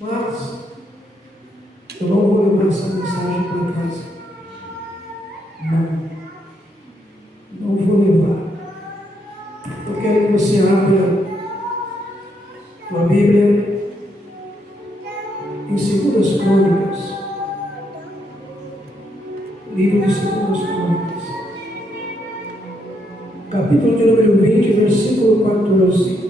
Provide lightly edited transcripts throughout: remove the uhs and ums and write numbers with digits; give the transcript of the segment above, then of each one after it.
Mas eu não vou levar essa mensagem para casa. Não vou levar. Eu quero que você abra tua Bíblia em 2 Crônicas. Livro de 2 Crônicas. Capítulo de número 20, versículo 14.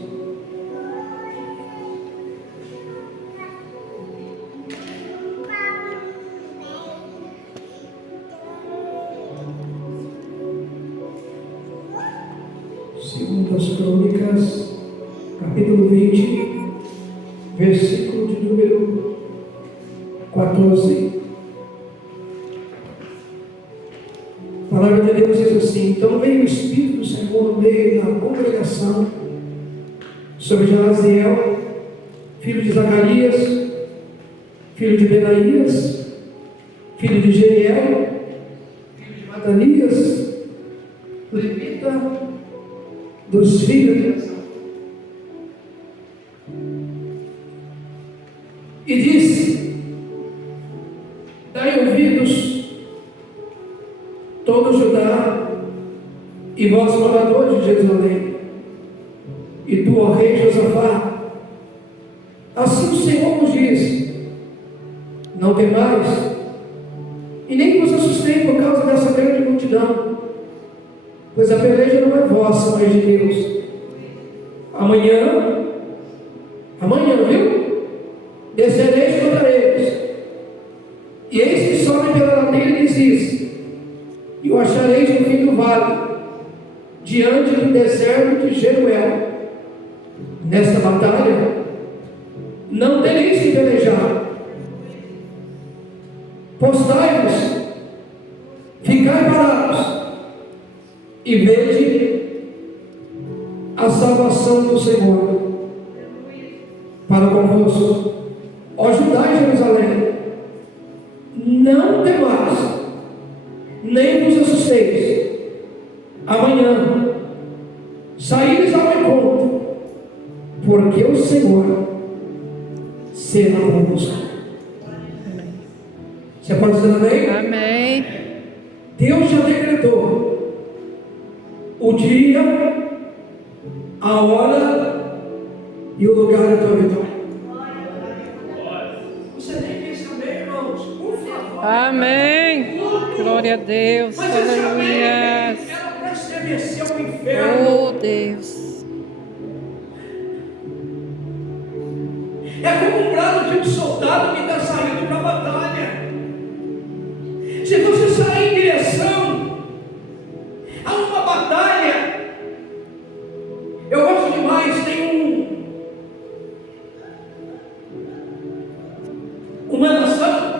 Segundas Crônicas, capítulo 20, versículo de número 14. A palavra de Deus diz assim: então veio o Espírito do Senhor no meio da congregação sobre Jaziel, filho de Zacarias, filho de Benaías, filho de Jeiel, filho de Matanias, levita dos filhos de Asaf, e disse: dai ouvidos todo Judá e vós moradores de Jerusalém, e tu, ó rei Josafá, assim o Senhor nos diz: não temais, e nem vos assustei por causa dessa grande multidão, pois a peleja não é vossa, mas de Deus. Amanhã, viu? Descereis contra eles, e eis que sobem pela ladeira e diz: e o achareis no fim do vale, diante do deserto de Jeruel. Nesta batalha não tereis que pelejar. Postai-vos, ficai parados, e vede a salvação do Senhor para convosco, ó Judá e Jerusalém. Não temais, nem vos assusteis. Amanhã saíres ao encontro, porque o Senhor será convosco. Você pode dizer amém? Amém. Deus já decretou o dia, a hora e o lugar da tua vitória. Você tem que saber, irmãos, por favor. Amém. Glória a Deus. Mas Aleluia. ela para estremecer o inferno. Oh Deus. É como um brado de um soldado que está saindo para a batalha. Se você sair em direção a uma batalha, eu gosto demais, tem uma nação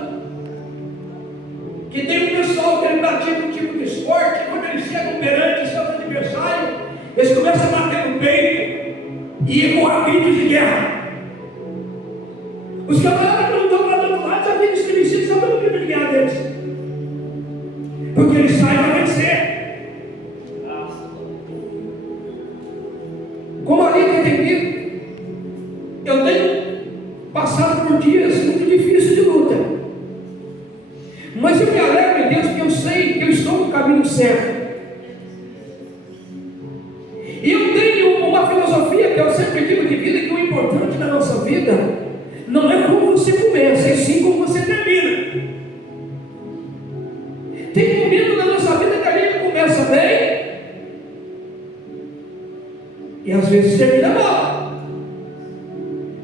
que tem um pessoal que ele pratica um tipo de esporte. Quando eles chegam perante seus adversários, eles começam a bater no peito e ecoar gritos de guerra. Os camaradas que não estão lá do outro lado já viram estremecidos, só pelo grito de guerra deles, porque eles saem para vencer. Como ali tem entendido, eu tenho passado por dias muito difíceis de luta, mas eu me alegro em Deus, porque eu sei que eu estou no caminho certo. E eu tenho uma filosofia que eu sempre digo de vida, que o importante na nossa vida não é como você começa, e sim como você termina. Tem momento na nossa vida que a gente começa bem e às vezes termina mal.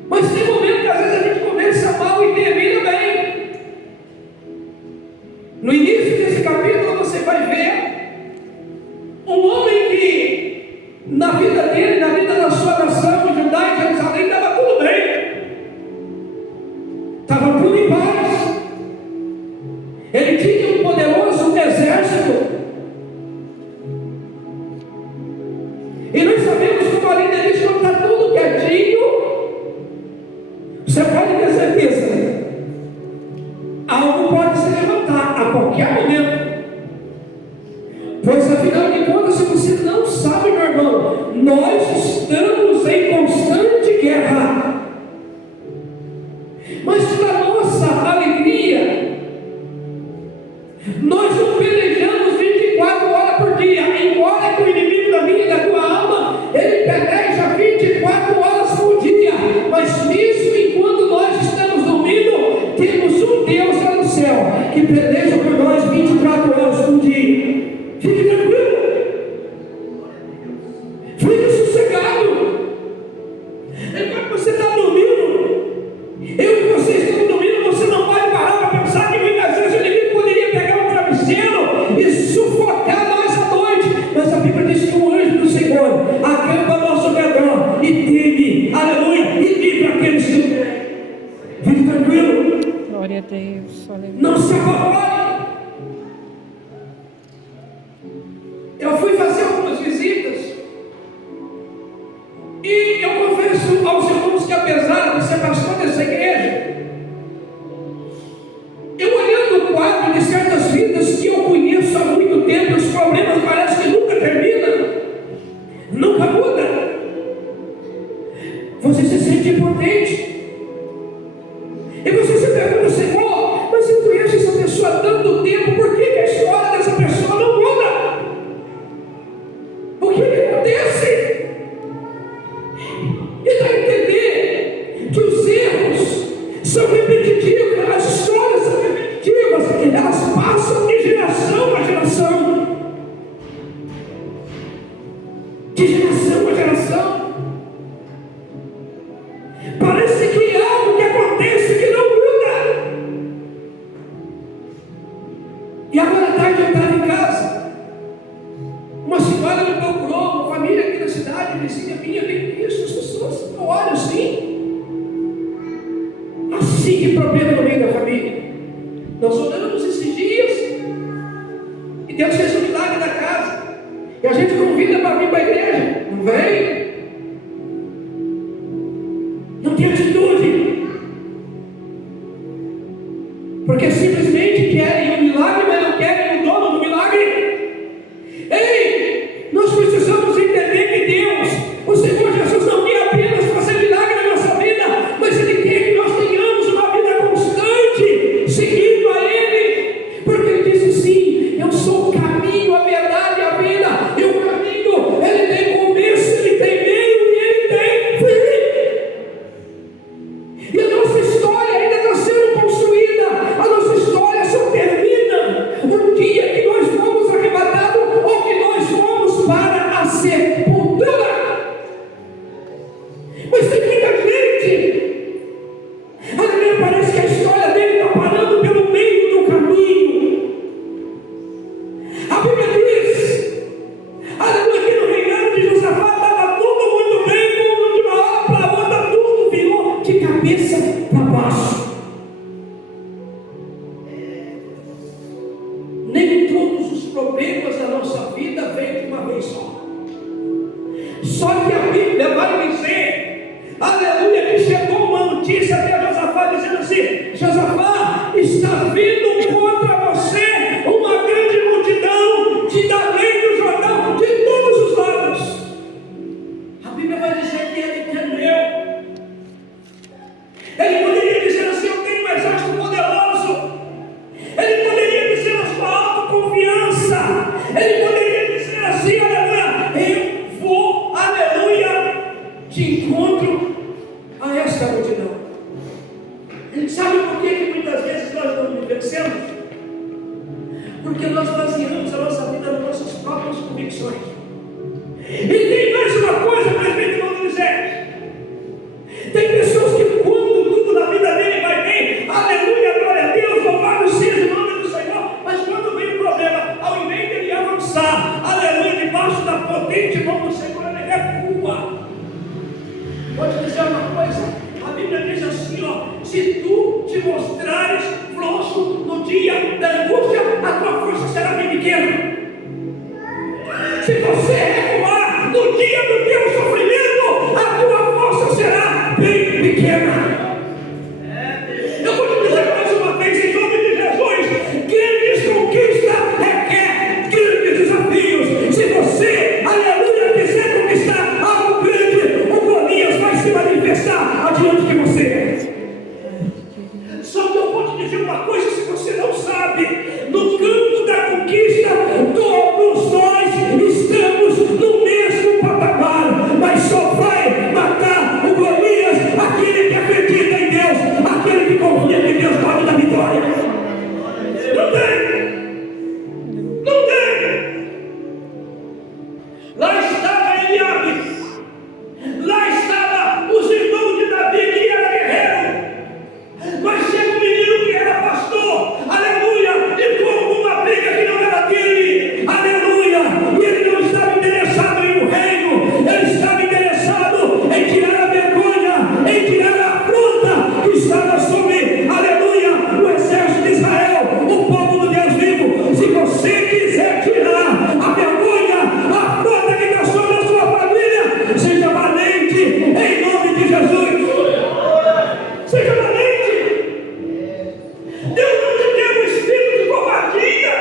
Mas tem momento que às vezes a gente começa mal e termina bem. No início desse capítulo você vai ver um homem que na vida dele, na vida da sua nação, de Judá e Jerusalém, estava tudo bem. Estava tudo em paz. Ele tinha um poderoso exército. E nós sabemos que o marido dele está tudo quietinho. Você pode ter certeza, algo pode se levantar a qualquer momento. Pois afinal de contas, se você não sabe, meu irmão, nós estamos em constante guerra. Mas para nossa alegria, nós não pelejamos 24 horas por dia, embora que o inimigo da minha e da tua alma, ele peleja 24 horas por dia, mas mesmo enquanto nós estamos dormindo, temos um Deus lá no céu, que peleja por nós 24 horas por dia. Fique tranquilo, fique sossegado. Enquanto você está dormindo, eu e você estamos dormindo, você não pode parar para pensar que muitas vezes o inimigo poderia pegar um travesseiro e sufocar nós à noite. Mas a Bíblia diz que o anjo do Senhor acampa ao nosso redor e teme, aleluia, e livra aqueles que creem. Fique tranquilo. Glória a Deus. Aleluia. Não se apavore. Eu fui fazer algumas visitas e eu confesso aos irmãos que, apesar de ser pastor dessa igreja, eu olhando o quadro de certas vidas que eu conheço há muito tempo, os problemas parecem que nunca terminam, nunca muda. Você se sente impotente. E você se pergunta, Senhor, mas eu conheço essa pessoa há tanto tempo, por que a história dessa pessoa não muda? O que acontece? E dá a entender que os erros são repetitivos, as histórias são repetitivas, elas passam de geração a geração. De geração a geração. Parece que é algo que acontece que não muda. E agora à tarde eu estava em casa. Uma senhora me procurou, uma família aqui na cidade, vizinha minha, bem isso, as pessoas não olham assim. Assim que problema no meio da família. Nós oramos esses dias e Deus fez um milagre na casa. E a gente convida para vir para a igreja. Não vem. Não tem atitude. Porque simplesmente querem um milagre, mas não querem o dono do milagre. Ei, nós precisamos entender que Deus, o Senhor Jesus, não quer apenas fazer milagre na nossa vida, mas Ele quer que nós tenhamos uma vida constante, seguindo a Ele. Porque Ele disse assim: eu sou o caminho, a verdade e a vida. E o caminho, ele tem começo, ele tem meio e ele tem fim. E a nossa história ainda está sendo construída. A nossa história só termina no dia que nós fomos arrebatados ou que nós fomos para a sepultura. Mas tem muita gente, aleluia, parece que a história dele está parando pelo meio do caminho. A Bíblia diz, aleluia, que no reinado de Josafá estava tudo muito bem, como de uma hora para outra tudo virou de cabeça para baixo. Nem todos os problemas da nossa vida vêm de uma vez só. Só que a Bíblia vai dizer, aleluia, que chegou uma notícia até Josafá dizendo assim: Josafá, está vindo contra você uma grande multidão de além do Jordão, de todos os lados. A Bíblia vai dizer que ele temeu. Ele poderia dizer assim: eu tenho um exército poderoso. Ele poderia dizer a sua autoconfiança. Ele poderia dizer assim: aleluia, eu vou, aleluia, de encontro a esta multidão. Sabe por que muitas vezes nós não vencemos? Porque nós baseamos a nossa vida nas nossas próprias convicções. E tem mais uma coisa para a gente não dizer. Tem pessoas que quando tudo na vida dele vai bem, aleluia, glória a Deus, louvado seja o nome do Senhor, mas quando vem o problema, ao invés de ele avançar, aleluia, debaixo da potente mão do Senhor, ele recua. Vou te dizer uma coisa, a Bíblia diz assim, ó: se tu te mostrares frouxo no dia da angústia, a tua força será bem pequena. Se você recuar no dia do teu sofrimento, a tua força será bem pequena. Eu vou te dizer mais uma vez, em nome de Jesus: grandes conquistas requer grandes desafios. Se você, aleluia, quiser conquistar algo grande, o Golias vai se manifestar adiante de você. dizer uma coisa se você não sabe. No campo da conquista, todos nós estamos no mesmo patamar, mas só vai matar o Golias aquele que acredita em Deus, aquele que confia que Deus pode dar vitória. Não tem. Não tem. Lá estava Eliabe. Lá estava os irmãos de Davi, que era guerreiro. Mas chega um menino que era pastor, aleluia, e com uma briga que não era dele, aleluia, e ele não estava interessado em um reino, ele estava interessado em tirar a vergonha, em tirar a afronta que estava sobre, aleluia, o exército de Israel, o povo do Deus vivo. Se você quiser tirar a vergonha, a afronta que está sobre a sua família, seja valente em nome de Jesus. Seja valente. Deus não te deu um espírito de covardia,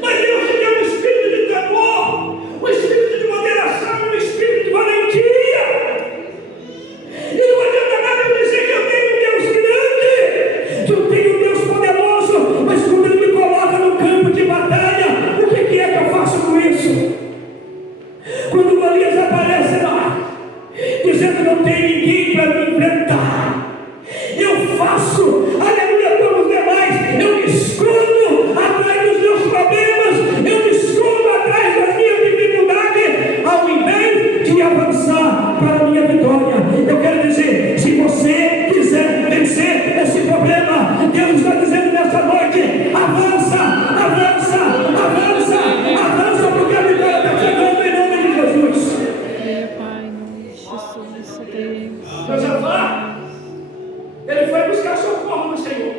mas Deus te deu um espírito de temor, um espírito de moderação, um espírito de valentia. E não adianta nada eu dizer que eu tenho um Deus grande, que eu tenho um Deus poderoso, mas quando Ele me coloca no campo de batalha, o que é que eu faço com isso? Quando Golias aparece lá, dizendo que não tem ninguém para me enfrentar, eu faço, aleluia, como os demais, eu me escondo atrás dos meus problemas, eu me escondo atrás das minhas dificuldades, ao invés de avançar para a minha vitória. Eu quero dizer, se você quiser vencer esse problema, Deus está dizendo nesta noite: avança, avança, avança, avança, porque a vitória está chegando em nome de Jesus. Pai, em nome de Jesus, Deus. Josafá, ele foi buscar socorro no Senhor.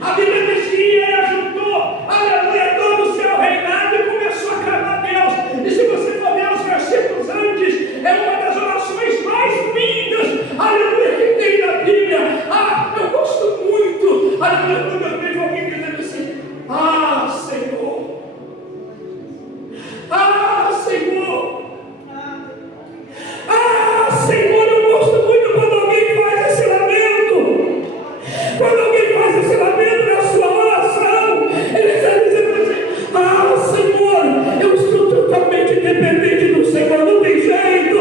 A Bíblia diz que ele ajuntou, aleluia, todo o seu reinado e começou a clamar a Deus. E se você for ver os versículos antes, é uma das orações mais lindas, aleluia, que tem na Bíblia. Eu gosto muito, aleluia, quando eu vejo alguém dizendo assim: Senhor, Senhor, Senhor, eu gosto muito quando alguém faz esse lamento. Quando alguém faz esse lamento na sua oração, ele está dizendo assim: Senhor, eu estou totalmente dependente do Senhor, não tem jeito.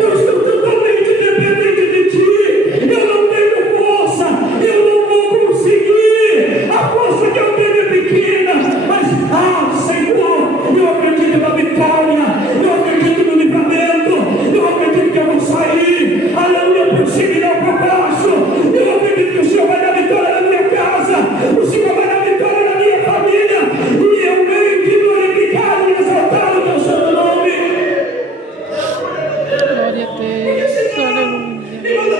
Eu estou totalmente dependente de Ti. Eu não tenho força, eu não vou conseguir. A força que eu tenho é pequena, mas, Senhor, eu acredito na vitória, eu acredito no livramento, eu acredito que eu vou sair, aleluia, por cima e não por baixo. Eu acredito que o Senhor vai dar vitória na minha casa, o Senhor vai dar vitória na minha família, e eu venho de glorificar e exaltar o Teu santo nome. Glória a Deus, aleluia. Irmão, não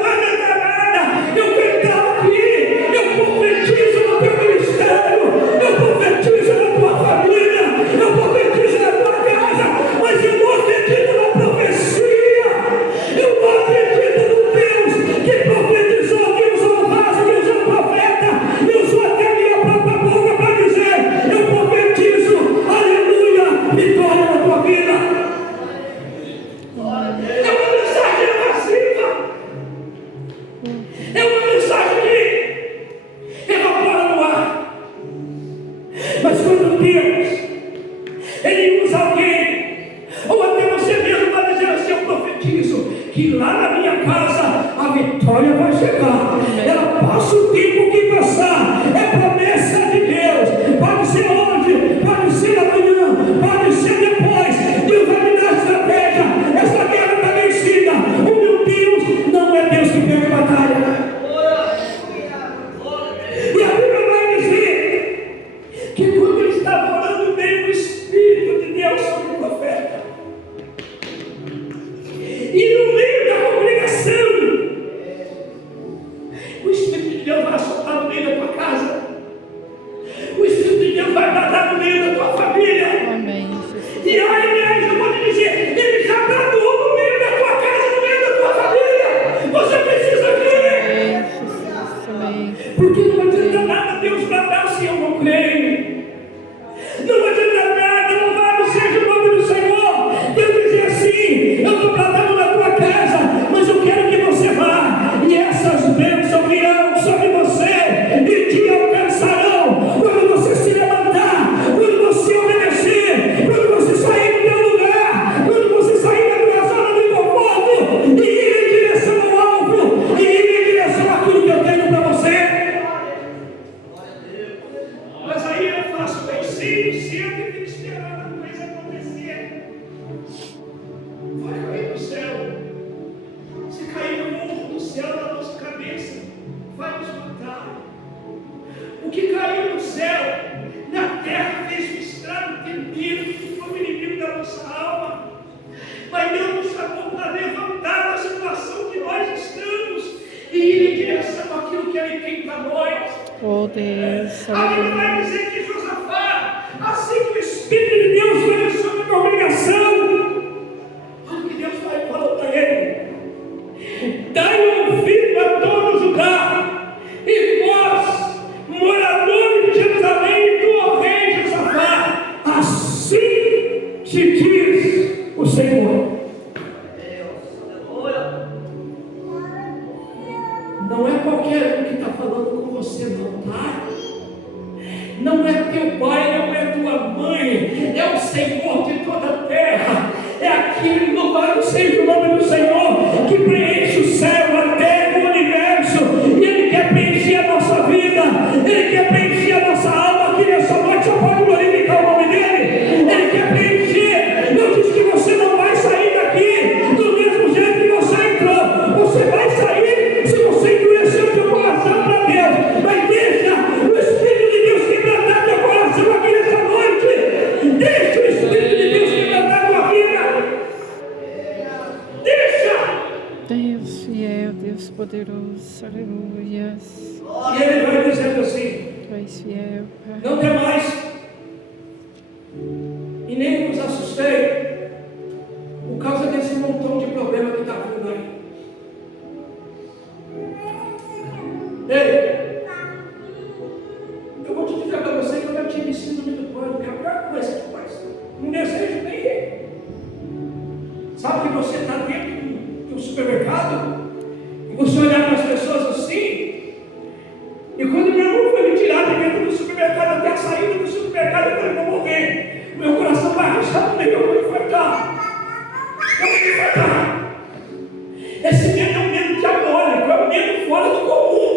vai adiantar nada eu cantar aqui, eu profetizo no teu ministério, eu profetizo na tua família, eu profetizo na tua casa, mas eu não acredito na profecia, eu não acredito no Deus que profetizou, que usou o vaso, que usou o profeta, que usou até a minha própria boca para dizer: eu profetizo, aleluia, vitória na tua vida. É uma mensagem evasiva, é uma mensagem que evapora no ar. Mas quando Deus, Ele usa alguém, ou até você mesmo vai dizer assim: eu profetizo que lá na minha casa a vitória vai chegar. Ela passa o tempo que passar, é promessa de Deus. Pode ser hoje, pode ser amanhã, pode ser depois. Deus vai me dar estratégia. Essa guerra está vencida. O meu Deus não é Deus que perde a batalha. E a Bíblia vai dizer que quando ele estava orando, veio o Espírito de Deus sobre o profeta. E no meio da congregação, o Espírito de Deus vai soltar no meio da tua casa. O Espírito de Deus vai bater no meio da tua família. Amém, Jesus. E aliás, eu vou te dizer, Ele já bradou no meio da tua casa, no meio da tua família. Você precisa crer. Amém, Jesus. Amém. Porque não adianta nada Deus bradar se eu não creio. Não adianta nada, louvado seja o nome do Senhor. Deus dizer assim: eu estou bradando na tua casa, mas eu quero que você vá. E essas bênçãos virão sobre ir em direção àquilo que Ele tem para nós. Oh Deus, A Bíblia vai dizer que Josafá, assim que o Espírito de Deus veio sobre a congregação, olha o que Deus falou para ele: dai ouvido a todo Judá, e vós, moradores de Jerusalém, e tu, ó rei Josafá, assim te diz o Senhor. Não é qualquer um que está falando com você, não, tá? Não é teu pai, não é tua mãe, é o Senhor de toda a terra. É aquele, louvado seja o nome do Senhor, que preenche o céu, a terra, o universo. E Ele quer preencher a nossa vida, Ele quer preencher a nossa alma aqui nessa noite. Só pode glorificar o nome dEle. Ele quer preencher. Eu disse que você não vai sair daqui do mesmo jeito que você entrou. Você vai sair se você endurecer o teu coração para Deus. Mas deixa o Espírito de Deus quebrantar teu coração aqui nessa noite. Deixa o Espírito de Deus quebrantar tua vida. Deixa. Deus fiel, Deus poderoso, aleluia. E Ele vai dizendo assim: Tu és fiel, Pai. não temais, e nem vos assustei por causa desse montão de problema que está vindo aí. Ei, eu vou te dizer para você que eu já tive síndrome do pânico, é a pior coisa que faz. Não desejo nem ir. Sabe que você está dentro do supermercado e você olhar para as pessoas assim, e quando meu irmão foi me tirar de dentro do supermercado, até a saída do supermercado, eu falei: vou morrer. Meu coração vai rachar no meio, eu vou infartar. Eu vou infartar. Esse medo é um medo diabólico, é um medo fora do comum.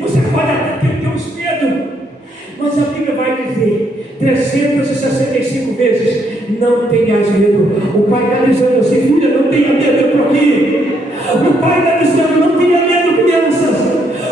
Você pode até ter teus medos, mas a Bíblia vai dizer 365 vezes: não tenhas medo. O Pai está dizendo assim: filha, não tenha medo, eu estou aqui. O Pai está dizendo: não tenha medo, crianças.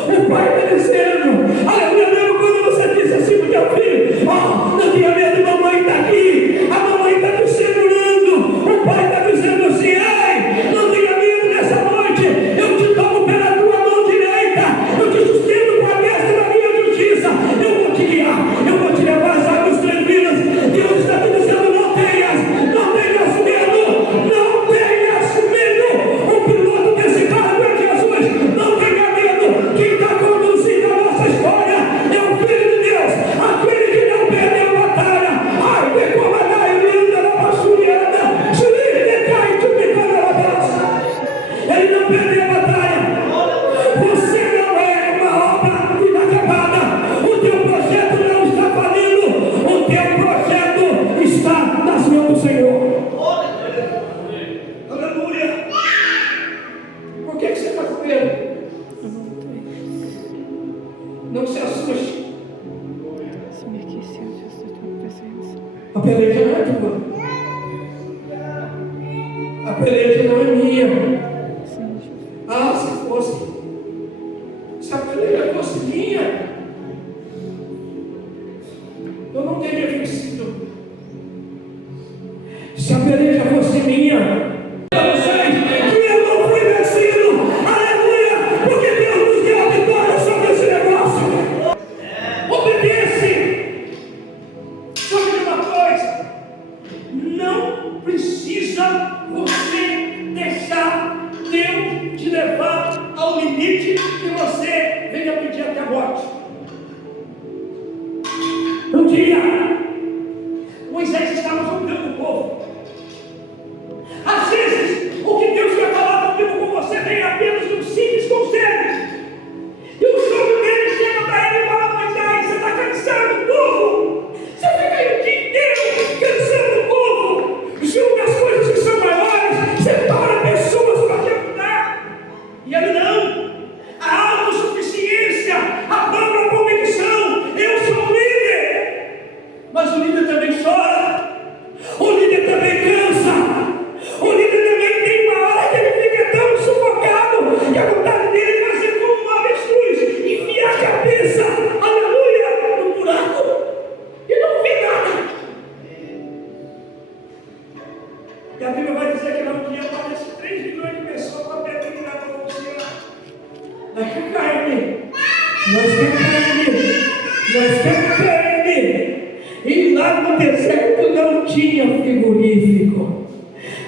O Pai está dizendo, aleluia, mesmo quando você diz assim para o teu filho: não tenha medo, mamãe está aqui, a mamãe está te segurando. O Pai está dizendo assim: ei, não tenha medo nessa noite, eu te tomo pela tua mão direita, eu te sustento com a destra da minha justiça, eu vou te guiar, eu vou te levar às águas tranquilas. Deus está te dizendo: não tenhas medo, não tenhas medo. O piloto desse carro é Jesus, não tenha medo. Quem está conduzindo a nossa história é o Filho de Deus, aquele que não perdeu a batalha. Ai, de como a ele anda na pastoriana, ele cai, tu picando a batalha. Ele não perdeu a batalha. Você não é uma obra inacabada. O teu projeto não está falindo. O teu projeto está nas mãos do Senhor. Aleluia. Por que você está com medo? Não se assuste. Se me aqueceu, Jesus, da tua presença. A peleja não é tua. A peleja não é minha. Sim, Jesus. Ah, se fosse. Se a peleja fosse minha, eu não teria vencido. Se a peleja fosse minha, para vocês, que eu não fui vencido. Aleluia! Porque Deus nos deu a vitória sobre esse negócio. Obedece. Só que uma coisa: não precisa você deixar Deus te levar ao limite que você venha pedir até a morte. Um dia, Moisés estava julgando o povo. Às vezes, o que Deus quer falar comigo, com você, vem apenas de um simples conselho. E o filho dele chega para ele e fala: Moisés, você está cansando o povo. Você fica aí o dia inteiro cansando o povo. Julga as coisas que são maiores. Separa pessoas para te ajudar. E ele não. A autossuficiência, a própria convicção. Eu sou o líder. Mas o líder também chora. O líder também cansa. O líder também tem uma hora que ele fica tão sufocado que a vontade dele vai ser como uma avestruz, enfiar a cabeça, aleluia, no buraco e não vê nada. E a Bíblia vai dizer que no dia aparece 3 milhões de pessoas para peregrinar para o oceano. Nós quer carne. Nós quer carne. Nós quer carne. E lá no deserto não tinha frigorífico.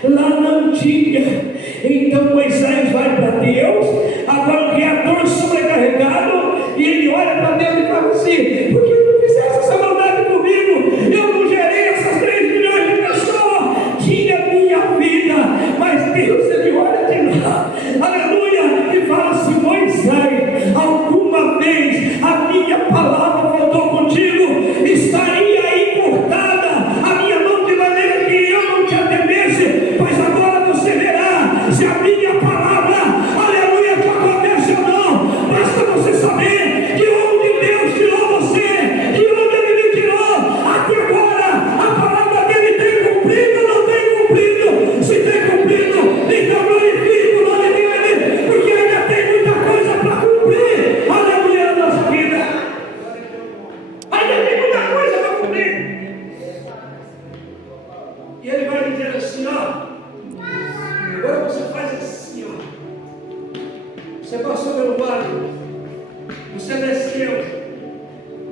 Lá não tinha. Então Moisés vai para Deus, agora o criador sobrecarregado, e ele olha para Deus e fala assim: por que tu fizeste essa maldade comigo? Eu não gerei essas 3 milhões de pessoas, tinha minha vida. Mas Deus, ele olha de lá, aleluia, e fala assim: Moisés, alguma vez a minha palavra faltou contigo, estaria aí cortada a minha mão de maneira que eu não te atendesse, pois agora você verá se a minha palavra, aleluia, te acontece ou não. Basta você saber de onde Deus tirou você, de onde Ele me tirou. Até agora a palavra dele tem cumprido ou não tem cumprido? Se tem cumprido, então glorifique o nome dele, porque ainda tem muita coisa para cumprir, aleluia, na nossa vida. Ainda tem muita coisa para cumprir. E ele vai dizer assim: ó, agora você faz assim, ó. Você passou pelo vale, você desceu,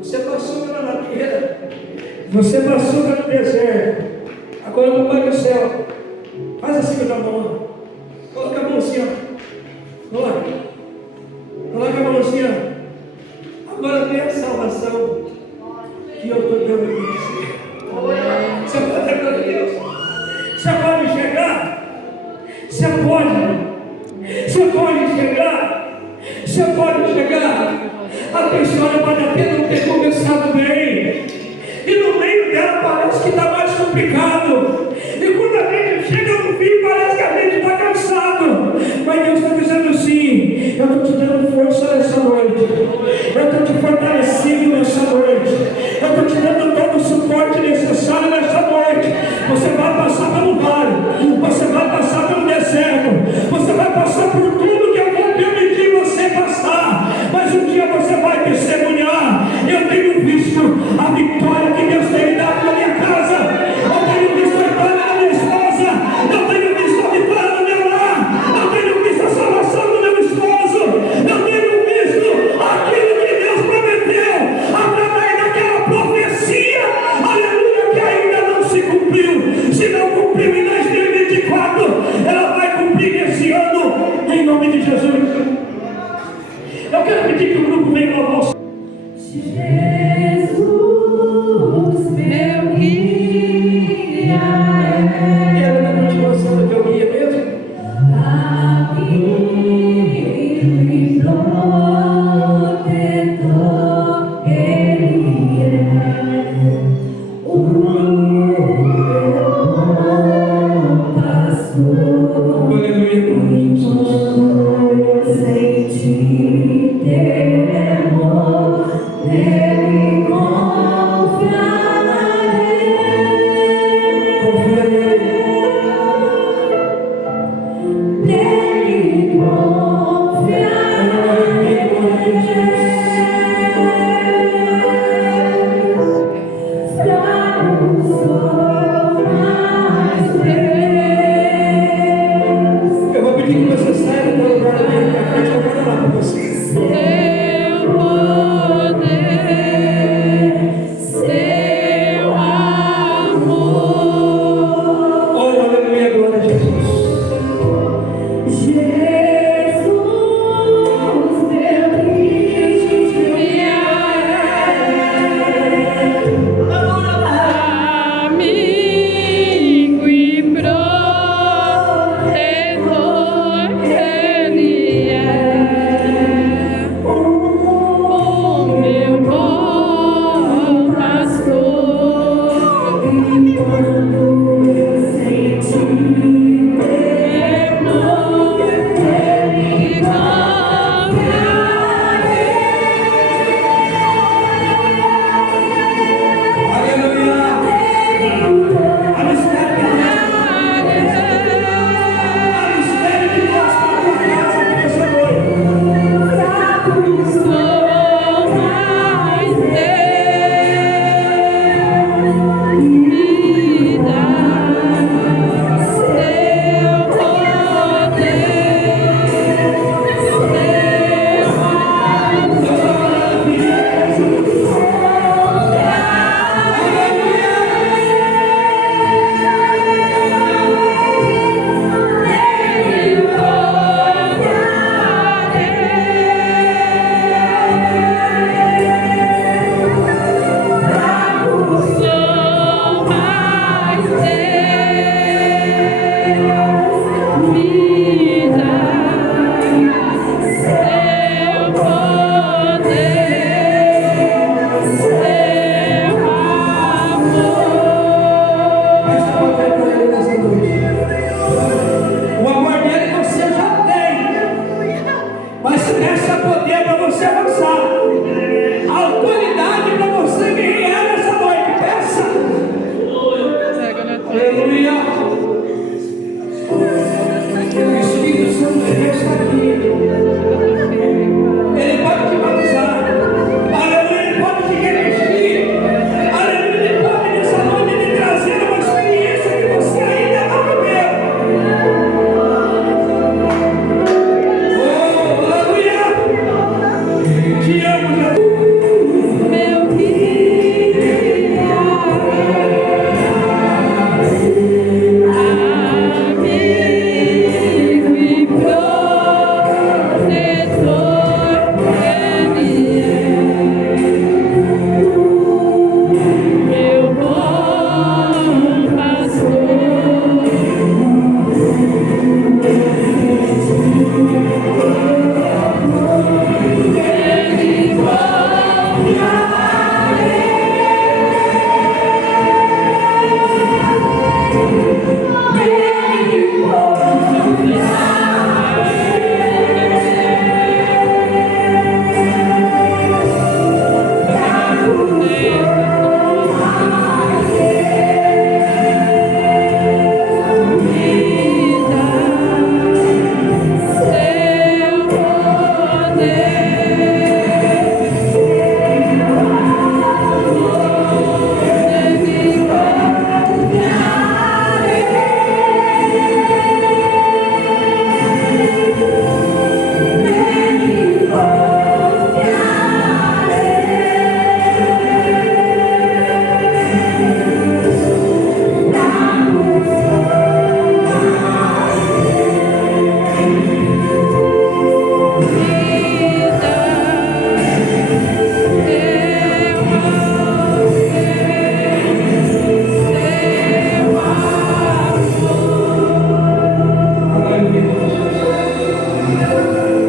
você passou pela ladeira, você passou pelo deserto. Agora, papai do céu, faz assim com a mão, coloca a mão assim, ó. Coloca a mão assim, ó. Agora vem a salvação que eu estou dando para você. Você pode dar para Deus? Você pode chegar? Você pode chegar? Você pode chegar? A tua história pode até não ter começado bem, e no meio dela parece que está mais complicado, e quando a gente chega no fim parece que a gente está cansado, mas Deus está dizendo assim: eu estou te dando força nessa noite, eu estou te fortalecendo nessa noite, eu estou te dando todo o suporte necessário nessa noite. Você vai passar pelo vale, você vai passar pelo deserto, você vai passar por tudo que eu vou permitir você passar, mas um dia você vai testemunhar: eu tenho visto a vitória que Deus tem dado na minha casa, eu tenho visto a vitória da minha esposa, eu tenho visto a vitória do meu lar, eu tenho visto a salvação do meu esposo, eu tenho visto aquilo que Deus prometeu através daquela profecia, aleluia, que ainda não se cumpriu. Se não cumpriu em 2024, ela vai cumprir esse ano, em nome de Jesus. Eu quero pedir que o grupo venha louvar o Senhor. Jesus, meu guia, E ela na continuação do teu guia mesmo? amigo protetor, Ele é o meu pastor. Aleluia, glória a Jesus. Sem te temor, nele confiarei. Confia nele. Nele confiarei. Fraco sou, mas Deus. Eu vou pedir que você saia do lugar da minha frente, eu vou falar para vocês. resta poder para você avançar.